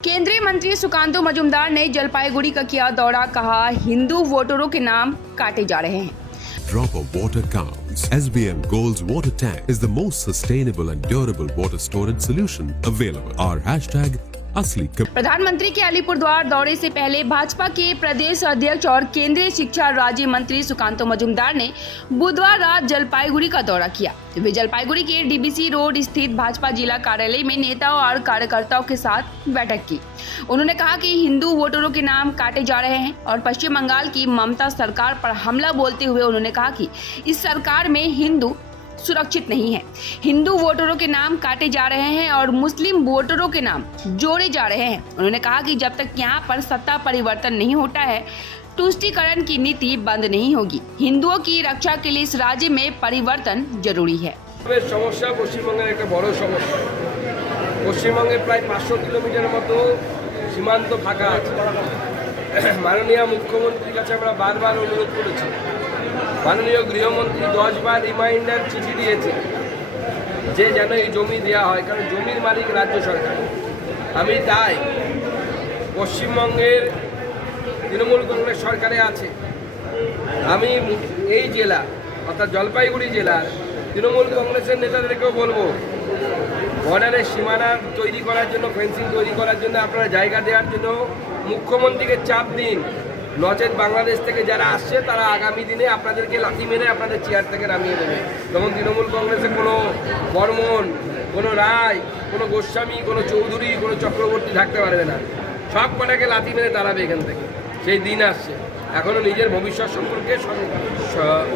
केंद्रीय मंत्री सुकांतु मजूमदार ने जलपाईगुड़ी का किया दौरा, कहा हिंदू वोटरों के नाम काटे जा रहे हैं। Drop of water counts. SBM Gold's water tank is the most sustainable and durable water storage solution available. Our hashtag असली प्रधानमंत्री के अलीपुरद्वार दौरे से पहले भाजपा के प्रदेश अध्यक्ष और केंद्रीय शिक्षा राज्य मंत्री सुकांतु मजूमदार ने बुधवार रात जलपाईगुड़ी का दौरा किया। वे जलपाईगुड़ी के डीबीसी रोड स्थित भाजपा जिला कार्यालय में नेताओं और कार्यकर्ताओं के साथ बैठक की। उन्होंने कहा कि हिंदू वोटरों के नाम काटे जा रहे हैं और पश्चिम बंगाल की ममता सरकार पर हमला बोलते हुए उन्होंने कहा कि इस सरकार में हिंदू सुरक्षित नहीं है। हिंदू वोटरों के नाम काटे जा रहे हैं और मुस्लिम वोटरों के नाम जोड़े जा रहे हैं। उन्होंने कहा कि जब तक यहाँ पर सत्ता परिवर्तन नहीं होता है, तुष्टीकरण की नीति बंद नहीं होगी। हिंदुओं की रक्षा के लिए इस राज्य में परिवर्तन जरूरी है। समस्या पश्चिमबंगের একটা বড় সমস্যা। পশ্চিমবঙ্গে প্রায় 500 কিলোমিটারের মতো সীমান্ত ফাঁকা আছে। মাননীয় মুখ্যমন্ত্রীর কাছে আমরা বারবার অনুরোধ করেছি। মাননীয় গৃহমন্ত্রী 10 বার রিমাইন্ডার চিঠি দিয়েছে যে যেন এই জমি দেওয়া হয়, কারণ জমির মালিক রাজ্য সরকার। আমি তাই পশ্চিমবঙ্গের তৃণমূল কংগ্রেস সরকারে আছে, আমি এই জেলা অর্থাৎ জলপাইগুড়ি জেলার তৃণমূল কংগ্রেসের নেতাদেরকেও বলবো, বর্ডারের সীমানা তৈরি করার জন্য, ফেন্সিং তৈরি করার জন্য আপনারা জায়গা দেওয়ার জন্য মুখ্যমন্ত্রীকে চাপ দিন। নচেত বাংলাদেশ থেকে যারা আসছে তারা আগামী দিনে আপনাদেরকে লাথি মেরে আপনাদের চেয়ার থেকে নামিয়ে দেবে। তখন তৃণমূল কংগ্রেসে কোনো বর্মন, কোনো রায়, কোনো গোস্বামী, কোনো চৌধুরী, কোনো চক্রবর্তী থাকতে পারবে না। সব কটাকে লাথি মেরে তাড়াবে এখান থেকে। সেই দিন আসছে। এখনও নিজের ভবিষ্যৎ সম্পর্কে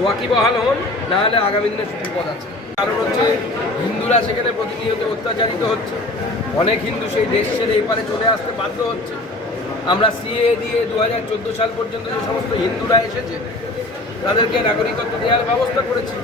ওয়াকিবহাল হন, না হলে আগামী দিনে বিপদ আছে। কারণ হচ্ছে হিন্দুরা সেখানে প্রতিনিয়ত অত্যাচারিত হচ্ছে। অনেক হিন্দু সেই দেশ ছেড়ে এপারে চলে আসতে বাধ্য হচ্ছে। আমরা সিএ দিয়ে 2014 সাল পর্যন্ত যে সমস্ত হিন্দুরা এসেছে তাদেরকে নাগরিকত্ব দেওয়ার ব্যবস্থা করেছি।